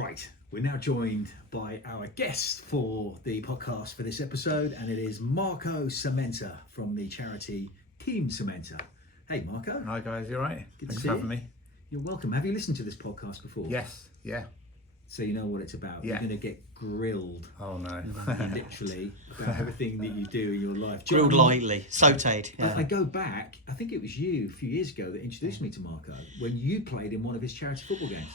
Right, we're now joined by our guest for the podcast for this episode, and it is Marco Sementa from the charity Team Sementa. Hey, Marco. Hi guys, you alright? Thanks for having me. You're welcome. Have you listened to this podcast before? Yes, yeah. So you know what it's about. Yeah. You're going to get grilled. Oh no. Literally, about everything that you do in your life. Grilled lightly, sautéed. Yeah. I go back, I think it was you a few years ago that introduced me to Marco when you played in one of his charity football games.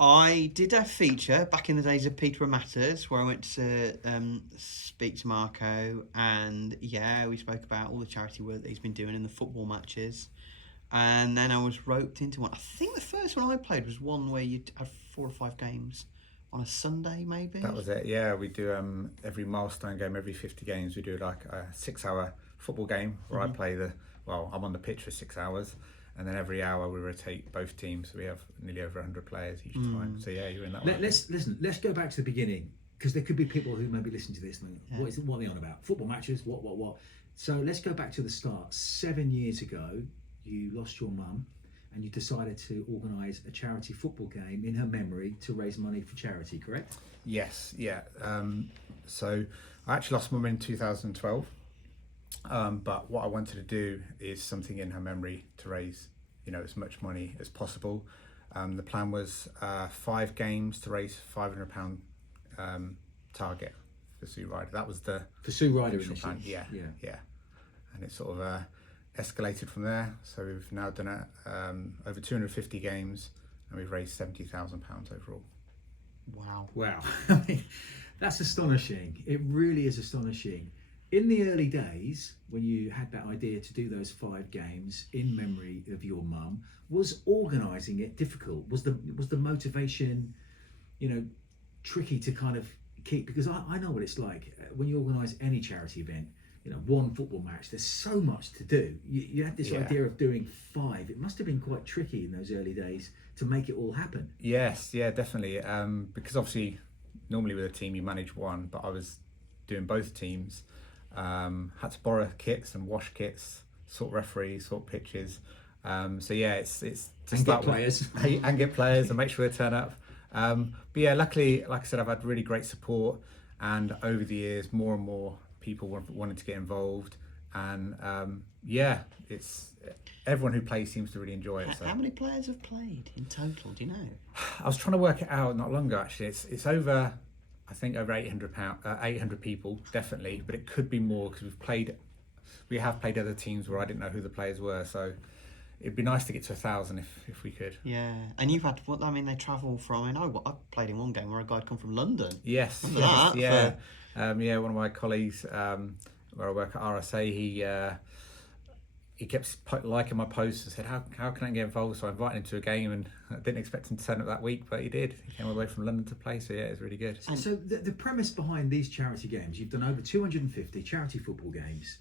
I did a feature back in the days of Peterborough Matters where I went to speak to Marco, and we spoke about all the charity work that he's been doing in the football matches. And then I was roped into one. I think the first one I played was one where you'd have 4 or 5 games on a Sunday, maybe. That was it. Yeah, we do every milestone game, every 50 games, we do like a 6-hour football game where I play I'm on the pitch for 6 hours, and then every hour we rotate both teams. So we have nearly over 100 players each time. So yeah, you're in that one. Let's go back to the beginning, because there could be people who maybe listen to this and think, what are they on about? Football matches, what? So let's go back to the start. 7 years ago, you lost your mum and you decided to organise a charity football game in her memory to raise money for charity, correct? Yes, yeah. So I actually lost mum in 2012, but what I wanted to do is something in her memory to raise, as much money as possible. The plan was 5 games to raise £500 target for Sue Ryder. That was the Sue Ryder initial plan. Yeah. And it sort of escalated from there. So we've now done it over 250 games, and we've raised £70,000 overall. Wow. I mean, that's astonishing. It really is astonishing. In the early days, when you had that idea to do those 5 games in memory of your mum, was organising it difficult? Was the motivation, tricky to kind of keep? Because I know what it's like when you organise any charity event. One football match, there's so much to do. You had this idea of doing 5. It must have been quite tricky in those early days to make it all happen. Yes, yeah, definitely. Because obviously, normally with a team you manage one, but I was doing both teams. Had to borrow kits and wash kits, sort referees, sort pitches. So yeah, it's to and start get players and get players and make sure they turn up. But yeah, luckily, like I said, I've had really great support, and over the years, more and more people wanted to get involved, and it's everyone who plays seems to really enjoy it. So. How many players have played in total? Do you know? I was trying to work it out not long ago. Actually, it's over. I think over 800 people definitely, but it could be more because we have played other teams where I didn't know who the players were. So it'd be nice to get to 1,000 if we could. Yeah, and you've had they travel from. I played in one game where a guy'd come from London. Yes, Remember that? Yeah. One of my colleagues where I work at RSA, he kept liking my posts and said, how can I get involved? So I invited him to a game, and I didn't expect him to turn up that week, but he did. He came all the way from London to play, so yeah, it was really good. So the premise behind these charity games, you've done over 250 charity football games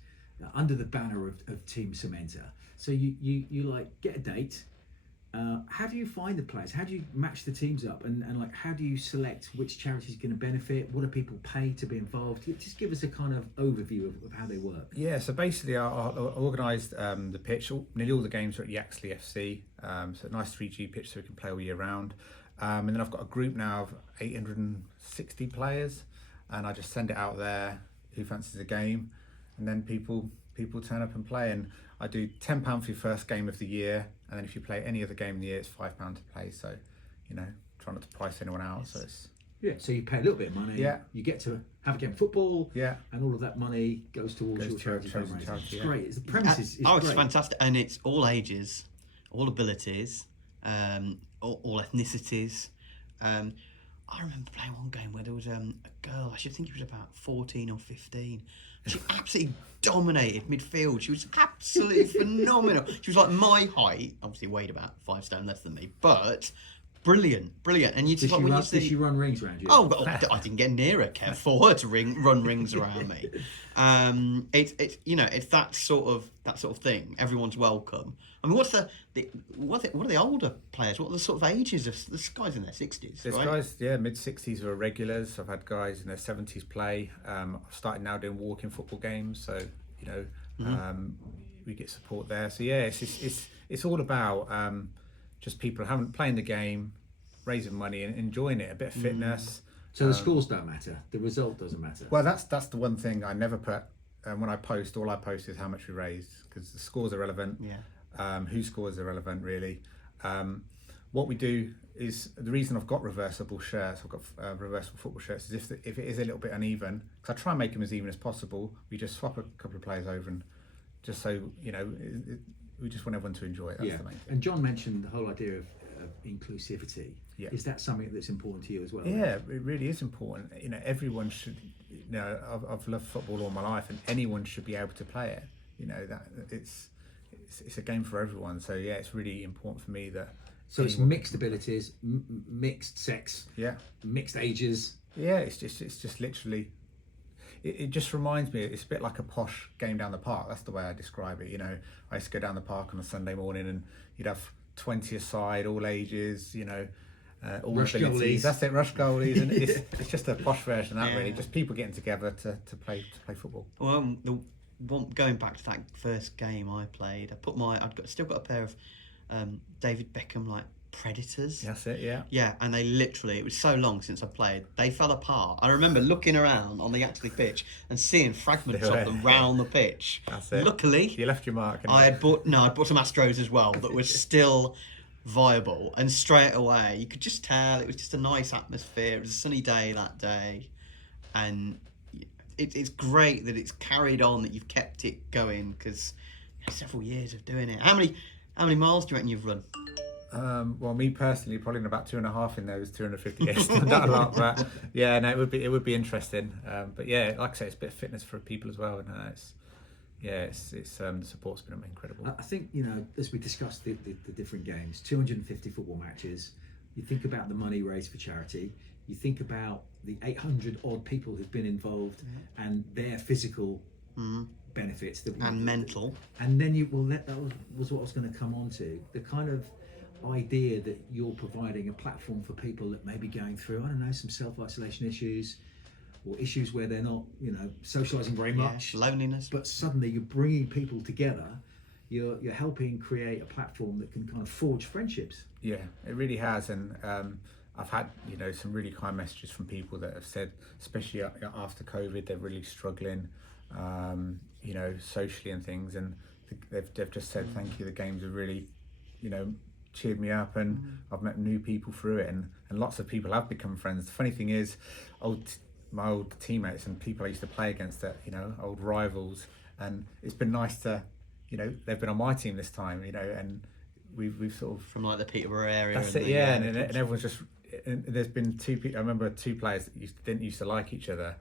under the banner of Team Sementa. So you get a date. How do you find the players? How do you match the teams up? And how do you select which charity is going to benefit? What do people pay to be involved? Just give us a kind of overview of how they work. Yeah, so basically I organised the pitch. Nearly all the games are at Yaxley FC. So a nice 3G pitch so we can play all year round. And then I've got a group now of 860 players, and I just send it out there, who fancies a game, and then people turn up and play. And I do £10 for your first game of the year, and then if you play any other game in the year, it's £5 to play. So, try not to price anyone out. So it's so you pay a little bit of money. Yeah. You get to have a game of football. Yeah. And all of that money goes towards your charity fundraiser. It's great. The premise is it's great. Fantastic, and it's all ages, all abilities, all ethnicities. I remember playing one game where there was a girl. I should think she was about 14 or 15. She absolutely dominated midfield. She was absolutely phenomenal. She was like my height. Obviously weighed about 5 stone less than me, but brilliant. And you just did she run rings around you? Oh, but I didn't get near her, Kev, for her to run rings around me. It's that sort of thing. Everyone's welcome. I mean, what are the older players? What are the sort of ages of the guys in their 60s? There's guys, mid-60s who are regulars. I've had guys in their 70s play. I've started now doing walking football games, so we get support there. So yeah, it's all about just people playing the game, raising money and enjoying it, a bit of fitness. So the scores don't matter. The result doesn't matter. Well, that's the one thing I never put. When I post, all I post is how much we raised, because the scores are relevant. Who scores are relevant, really. What we do is, the reason I've got reversible shirts, I've got reversible football shirts, is if it is a little bit uneven, because I try and make them as even as possible, we just swap a couple of players over, and just so we just want everyone to enjoy it. That's the main thing. And John mentioned the whole idea of inclusivity. Yeah. Is that something that's important to you as well? Yeah, it really is important. Everyone should. I've loved football all my life, and anyone should be able to play it. That it's a game for everyone. So yeah, it's really important for me that. So it's mixed abilities, mixed sex, mixed ages. Yeah, it's just literally. It just reminds me. It's a bit like a posh game down the park. That's the way I describe it. I used to go down the park on a Sunday morning, and you'd have 20 aside, all ages. All rush abilities. Goalies. That's it, rush goalies, and it's just a posh version of that, really. Just people getting together to play football. Well, going back to that first game I played, still got a pair of David Beckham Predators. That's it, yeah. Yeah, and it was so long since I played, they fell apart. I remember looking around on the actual pitch and seeing fragments of them round the pitch. That's it. Luckily, you left your mark. I bought some Astros as well that were still viable, and straight away you could just tell it was just a nice atmosphere. It was a sunny day that day, and it's great that it's carried on, that you've kept it going, because several years of doing it. How many miles do you reckon you've run? Well, me personally, probably in about 2.5 in those 250 years. Not a lot, but yeah, no, it would be interesting. But yeah, like I say, it's a bit of fitness for people as well, and the support's been incredible. I think as we discussed the different games, 250 football matches. You think about the money raised for charity. You think about the 800 odd people who've been involved and their physical benefits and mental. And then that was what I was going to come on to. The kind of idea that you're providing a platform for people that may be going through, I don't know, some self-isolation issues, or issues where they're not, socialising very much, loneliness. But suddenly you're bringing people together. You're helping create a platform that can kind of forge friendships. Yeah, it really has, and I've had some really kind messages from people that have said, especially after COVID, they're really struggling, socially and things, and they've just said thank you. The games have really, cheered me up, and I've met new people through it, and lots of people have become friends. The funny thing is, my old teammates and people I used to play against, old rivals, and it's been nice to, they've been on my team this time, and we've sort of from the Peterborough area. That's it, yeah, and everyone's just. And there's been I remember two players that didn't used to like each other,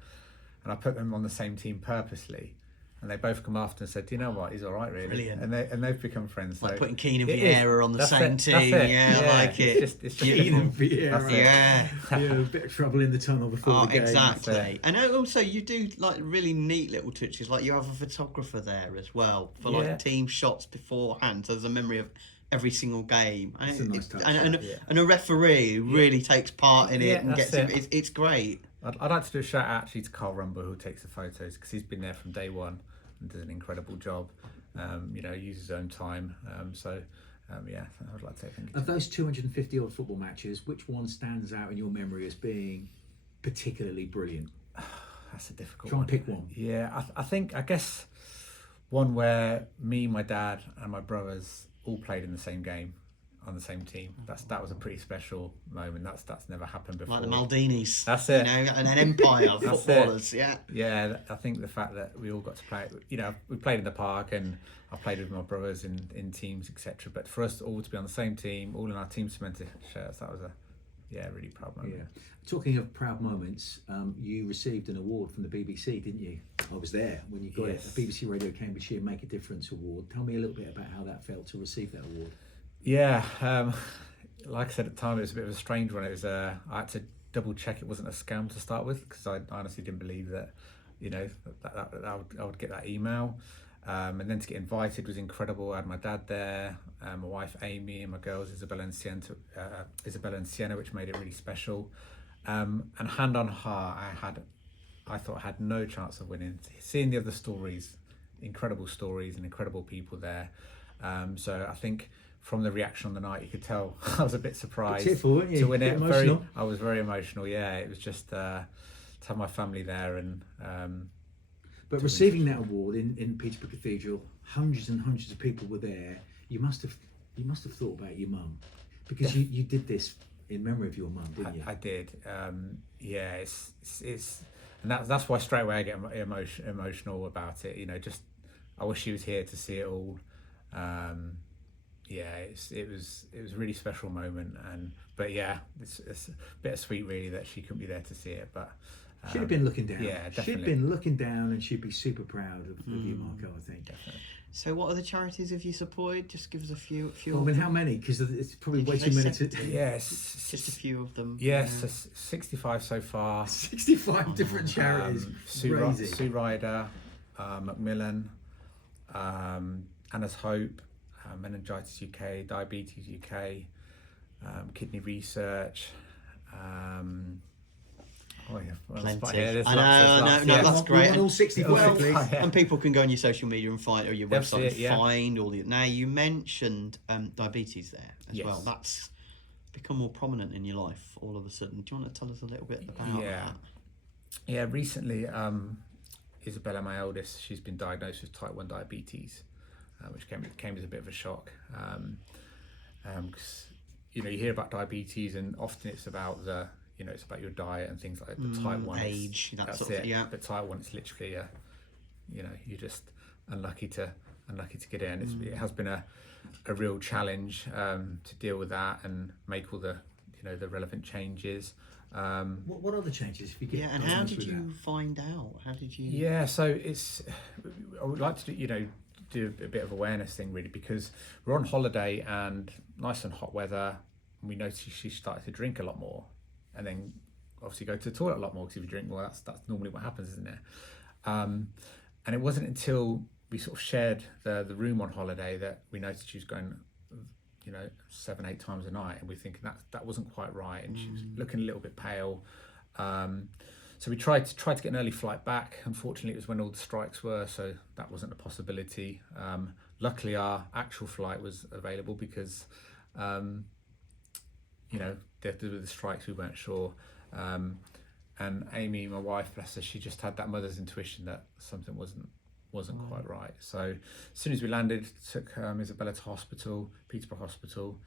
and I put them on the same team purposely. And they both come after and said, "Do you know what? He's all right, really." Brilliant. And they've become friends. Like so putting Keane and Vieira on the same team. Yeah, I like it. It's just Keane and Vieira. Yeah. A bit of trouble in the tunnel before the game. Exactly. And also you do really neat little touches. Like you have a photographer there as well for team shots beforehand. So there's a memory of every single game. It's a nice touch. And a referee who really takes part in it and gets it. It's great. I'd like to do a shout out actually to Carl Rumble, who takes the photos, because he's been there from day one and does an incredible job. Uses his own time. I'd like to say thank you. Of those 250 odd football matches, which one stands out in your memory as being particularly brilliant? That's a difficult one. Try and pick one. Yeah, I guess one where me, my dad, and my brothers all played in the same game on the same team. That was a pretty special moment. That's never happened before. Like the Maldinis. That's it. An empire of footballers. Yeah. Yeah, I think the fact that we all got to play. We played in the park, and I played with my brothers in teams, etc. But for us all to be on the same team, all in our Team Sementa shirts, that was a really proud moment. Yeah. Talking of proud moments, you received an award from the BBC, didn't you? I was there when you got it. The BBC Radio Cambridgeshire Make a Difference Award. Tell me a little bit about how that felt to receive that award. Yeah, like I said at the time, it was a bit of a strange one. It was I had to double check it wasn't a scam to start with, because I honestly didn't believe that that I would get that email, and then to get invited was incredible. I had my dad there, my wife Amy, and my girls Isabella and Sienna, which made it really special. And hand on heart, I thought I had no chance of winning. Seeing the other stories, incredible stories and incredible people there. So I think from the reaction on the night, you could tell I was a bit surprised tearful, weren't you? to win Bit it. emotional. I was very emotional. Yeah, it was just to have my family there and. But receiving that award in Peterborough Cathedral, hundreds and hundreds of people were there. You must have thought about your mum, because you did this in memory of your mum, didn't you? I did. Yeah, it's and that's why straight away I get emotional about it. You know, just I wish she was here to see it all. Yeah, it was a really special moment, but yeah, it's bittersweet really that she couldn't be there to see it, but. She'd have been looking down. Yeah, definitely. She'd been looking down, and she'd be super proud of you, Marco, I think. Definitely. So what other charities have you supported? Just give us a few. Well, I mean, how many? Because it's probably way too many to... Yes. Just a few of them. Yes, 65 so far. 65 different charities. Crazy. Sue Ryder, Macmillan, Anna's Hope, Meningitis UK, Diabetes UK, Kidney Research. Oh yeah, Plenty. Yeah, I know, that's great. We want all 65, please. And people can go on your social media and find, or your website, yeah. find all the. Now you mentioned diabetes there as Yes. well. That's become more prominent in your life all of a sudden. Do you want to tell us a little bit about that? Yeah. Recently, Isabella, my eldest, she's been diagnosed with type 1 diabetes, which came as a bit of a shock. Because you hear about diabetes, and often it's about it's about your diet and things like that. But type 1, age, that's it. Yeah. But type 1, it's literally you're just unlucky to get in. It has been a real challenge to deal with that and make all the the relevant changes. What are the changes? If you get and how did you find out? How did you? Yeah, so I would like to do a bit of awareness thing really, because we're on holiday and nice and hot weather, and we noticed she started to drink a lot more. And then obviously go to the toilet a lot more, because if you drink more, that's normally what happens, isn't it? And it wasn't until we sort of shared the room on holiday that we noticed she was going, 7-8 times a night, and we thinking that wasn't quite right, and she was looking a little bit pale. So we tried to get an early flight back. Unfortunately, it was when all the strikes were, so that wasn't a possibility. Luckily, our actual flight was available because. With the strikes, we weren't sure. And Amy, my wife, bless her, she just had that mother's intuition that something wasn't quite right. So as soon as we landed, took Isabella to hospital, Peterborough Hospital,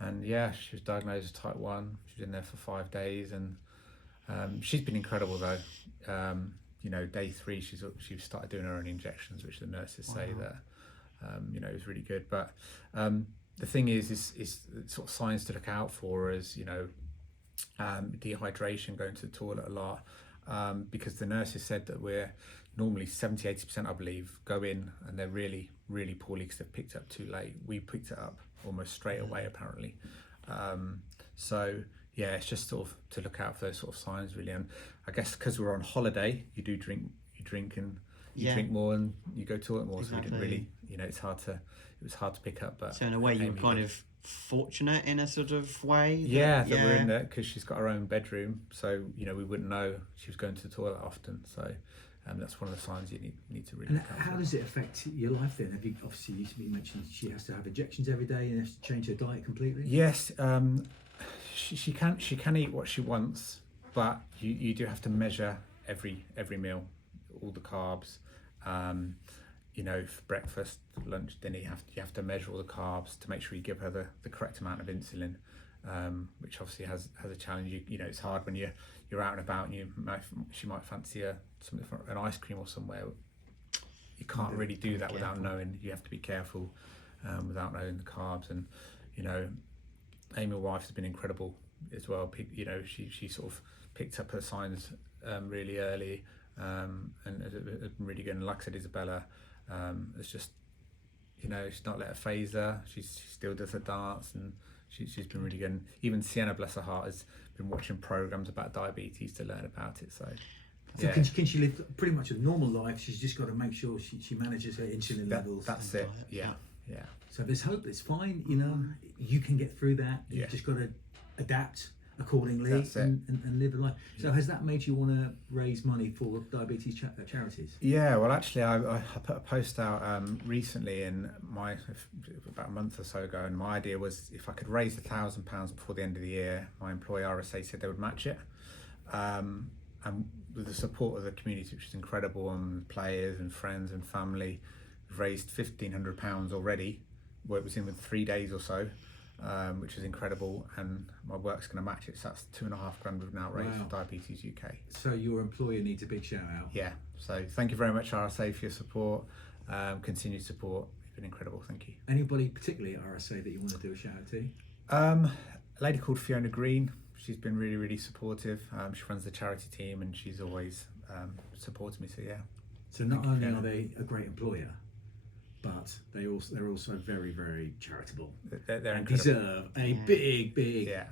and yeah, she was diagnosed with type 1. She was in there for 5 days, and she's been incredible though. Day 3, she started doing her own injections, which the nurses say that it was really good. But the thing is sort of signs to look out for is, dehydration, going to the toilet a lot, because the nurses said that we're normally 70-80%, I believe, go in and they're really, really poorly because they've picked it up too late. We picked it up almost straight away, apparently. So yeah, it's just sort of to look out for those sort of signs really. And I guess because we're on holiday, you drink and you drink more and you go to toilet more. Exactly. So we didn't really, it was hard to pick up. But so in a way, you were kind of fortunate in a sort of way. That we're in there, because she's got her own bedroom, so we wouldn't know she was going to the toilet often. So that's one of the signs you need to really. And how does it affect your life then? Have you mentioned she has to have injections every day and has to change her diet completely? Yes, she can eat what she wants, but you do have to measure every meal, all the carbs. For breakfast, lunch, dinner, you have to measure all the carbs to make sure you give her the correct amount of insulin, which obviously has a challenge. It's hard when you're out and about, and she might fancy something from an ice cream or somewhere. You can't really do that without knowing. You have to be careful without knowing the carbs. And Amy, my wife, has been incredible as well. She sort of picked up her signs really early, and has been really good. And like I said, Isabella, it's just she's not let her phase her. She still does her dance, and she's been really good. And even Sienna, bless her heart, has been watching programs about diabetes to learn about it. So yeah. Can she live pretty much a normal life? She's just got to make sure she manages her insulin levels. That's it. Yeah. So there's hope. It's fine. You can get through that. You've just got to adapt. accordingly That's it. and live a life. So has that made you want to raise money for diabetes charities? Yeah, well, actually, I put a post out recently about a month or so ago, and my idea was if I could raise £1,000 before the end of the year, my employer RSA said they would match it. And with the support of the community, which is incredible, and players and friends and family, we've raised £1,500 already. Well, it was in with 3 days or so, which is incredible, and my work's going to match it. So that's £2,500 we've now raised for Diabetes UK. So your employer needs a big shout out. Yeah. So thank you very much, RSA, for your support, continued support. You've been incredible. Thank you. Anybody particularly at RSA that you want to do a shout out to? A lady called Fiona Green. She's been really, really supportive. She runs the charity team, and she's always supported me. So yeah. So not only are they a great employer, but they're also very, very charitable. They're and incredible. Deserve a big Yeah.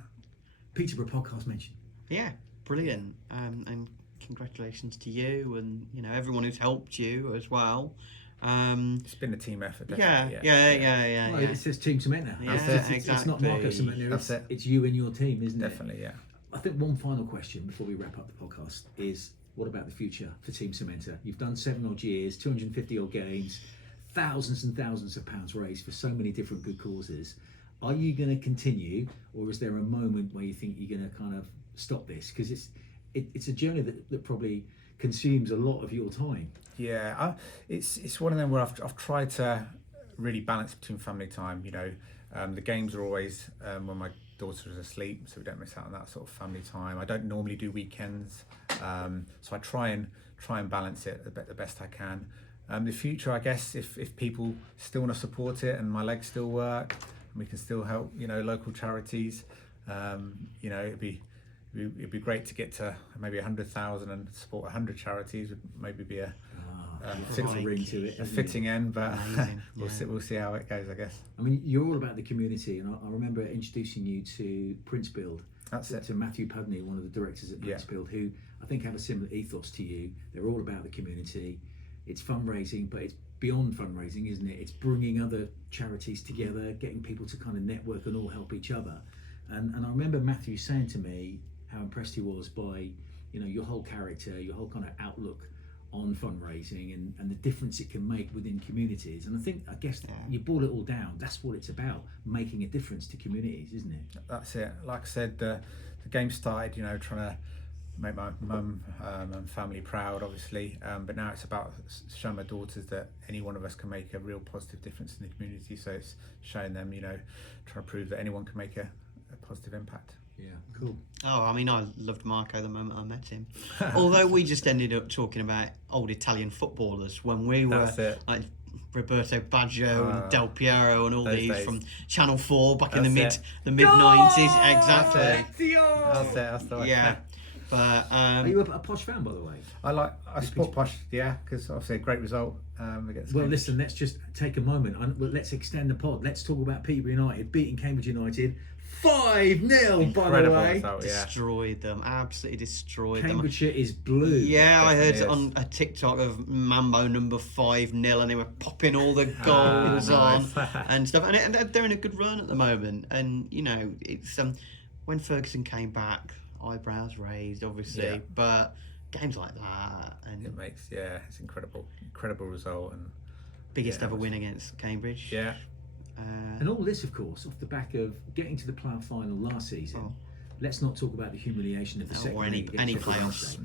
Peterborough podcast mention. Yeah, brilliant. And congratulations to you and everyone who's helped you as well. It's been a team effort. Definitely. Yeah. Well, it says Team Sementa. Yeah, It's not Marco Sementa. That's it. It's you and your team, isn't it? Definitely, yeah. I think one final question before we wrap up the podcast is, what about the future for Team Sementa? You've done 7 odd years, 250 odd games, thousands and thousands of pounds raised for so many different good causes. Are you going to continue, or is there a moment where you think you're going to kind of stop this? Because it's a journey that probably consumes a lot of your time. Yeah, it's one of them where I've tried to really balance between family time. The games are always when my daughter is asleep, so we don't miss out on that sort of family time. I don't normally do weekends, so I try and balance it the best I can. The future, I guess, if people still want to support it and my legs still work, and we can still help, local charities. It'd be great to get to maybe 100,000 and support 100 charities. Would maybe be a ring to it, a fitting end, but Amazing, we'll see how it goes, I guess. I mean, you're all about the community, and I remember introducing you to Prince Build. That's it. To Matthew Pudney, one of the directors at Prince Build, who I think have a similar ethos to you. They're all about the community. It's fundraising, but it's beyond fundraising, isn't it? It's bringing other charities together, getting people to kind of network and all help each other. And I remember Matthew saying to me how impressed he was by, your whole character, your whole kind of outlook on fundraising and the difference it can make within communities. And I guess you boil it all down, that's what it's about, making a difference to communities, isn't it? That's it. Like I said, the game started, trying to make my mum and family proud, obviously, but now it's about showing my daughters that any one of us can make a real positive difference in the community. So it's showing them, trying to prove that anyone can make a positive impact. Yeah, cool. Oh, I mean, I loved Marco the moment I met him. Although we just ended up talking about old Italian footballers when we were like Roberto Baggio and Del Piero and all these days. From Channel 4 back in the mid 90s. Exactly. That's the way. Yeah. But are you a Posh fan, by the way? I support Posh, because obviously a great result against Well, Cambridge. listen, let's just take a moment. Let's extend the pod. Let's talk about Peterborough United beating Cambridge United 5-0, by the way. Result, destroyed them, absolutely destroyed Cambridgeshire is blue. Yeah, I heard Definitely on a TikTok of Mambo number 5-0, and they were popping all the goals on and stuff. And they're in a good run at the moment. And it's when Ferguson came back, eyebrows raised, obviously. But games like that, and it makes it's incredible result and biggest ever win against Cambridge. Yeah. And all this, of course, off the back of getting to the playoff final last season. Let's not talk about the humiliation of the second or any playoffs.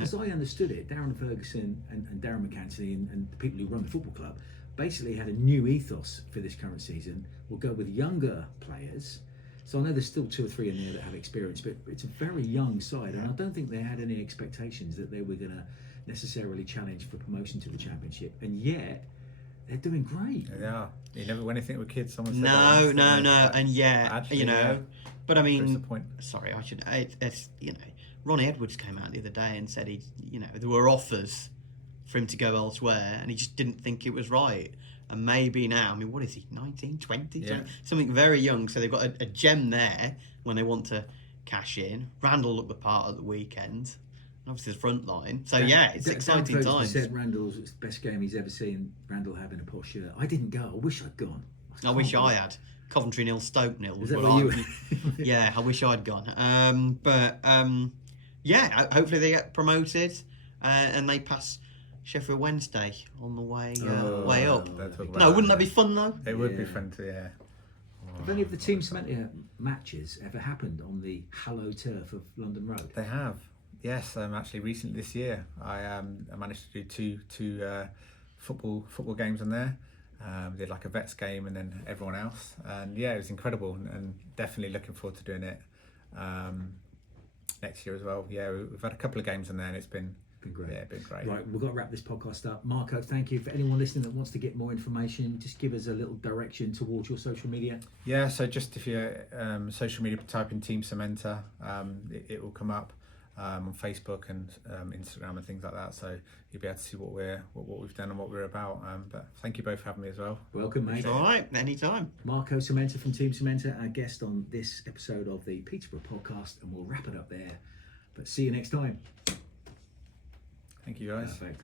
As I understood it, Darren Ferguson and Darren McCanty and the people who run the football club basically had a new ethos for this current season. We'll go with younger players. So I know there's still 2 or 3 in there that have experience, but it's a very young side, and I don't think they had any expectations that they were going to necessarily challenge for promotion to the Championship, and yet they're doing great. Yeah, you never when you think with kids, someone said No, and actually, but I mean, sorry, I should. It's Ronnie Edwards came out the other day and said there were offers for him to go elsewhere, and he just didn't think it was right. And maybe now, I mean, what is he, 19, 20? Something very young. So they've got a gem there when they want to cash in. Randall looked the part at the weekend. And obviously the front line. So it's exciting times. Said Randall's best game he's ever seen Randall have in a Posh shirt. I didn't go. I wish I'd gone. I wish I had. Coventry 0, Stoke 0. Is that where you were? Yeah, I wish I'd gone. Yeah, hopefully they get promoted and they pass Sheffield Wednesday on the way up. No, wouldn't that be fun though? It would be fun to, yeah. Have any of the Team Sementa matches ever happened on the hallowed turf of London Road? They have, yes. Actually, recently this year, I managed to do two football games on there. Did like a Vets game and then everyone else, and yeah, it was incredible, and definitely looking forward to doing it next year as well. Yeah, we've had a couple of games on there, and it's been Great. Yeah, been great. Right, we've got to wrap this podcast up. Marco, thank you. For anyone listening that wants to get more information, just give us a little direction towards your social media. Yeah, so just if you're social media, type in Team Sementa, it will come up on Facebook and Instagram and things like that. So you'll be able to see what we've done and what we're about. But thank you both for having me as well. Welcome, mate. All right, anytime. Marco Sementa from Team Sementa, our guest on this episode of the Peterborough podcast, and we'll wrap it up there. But see you next time. Thank you, guys. Perfect.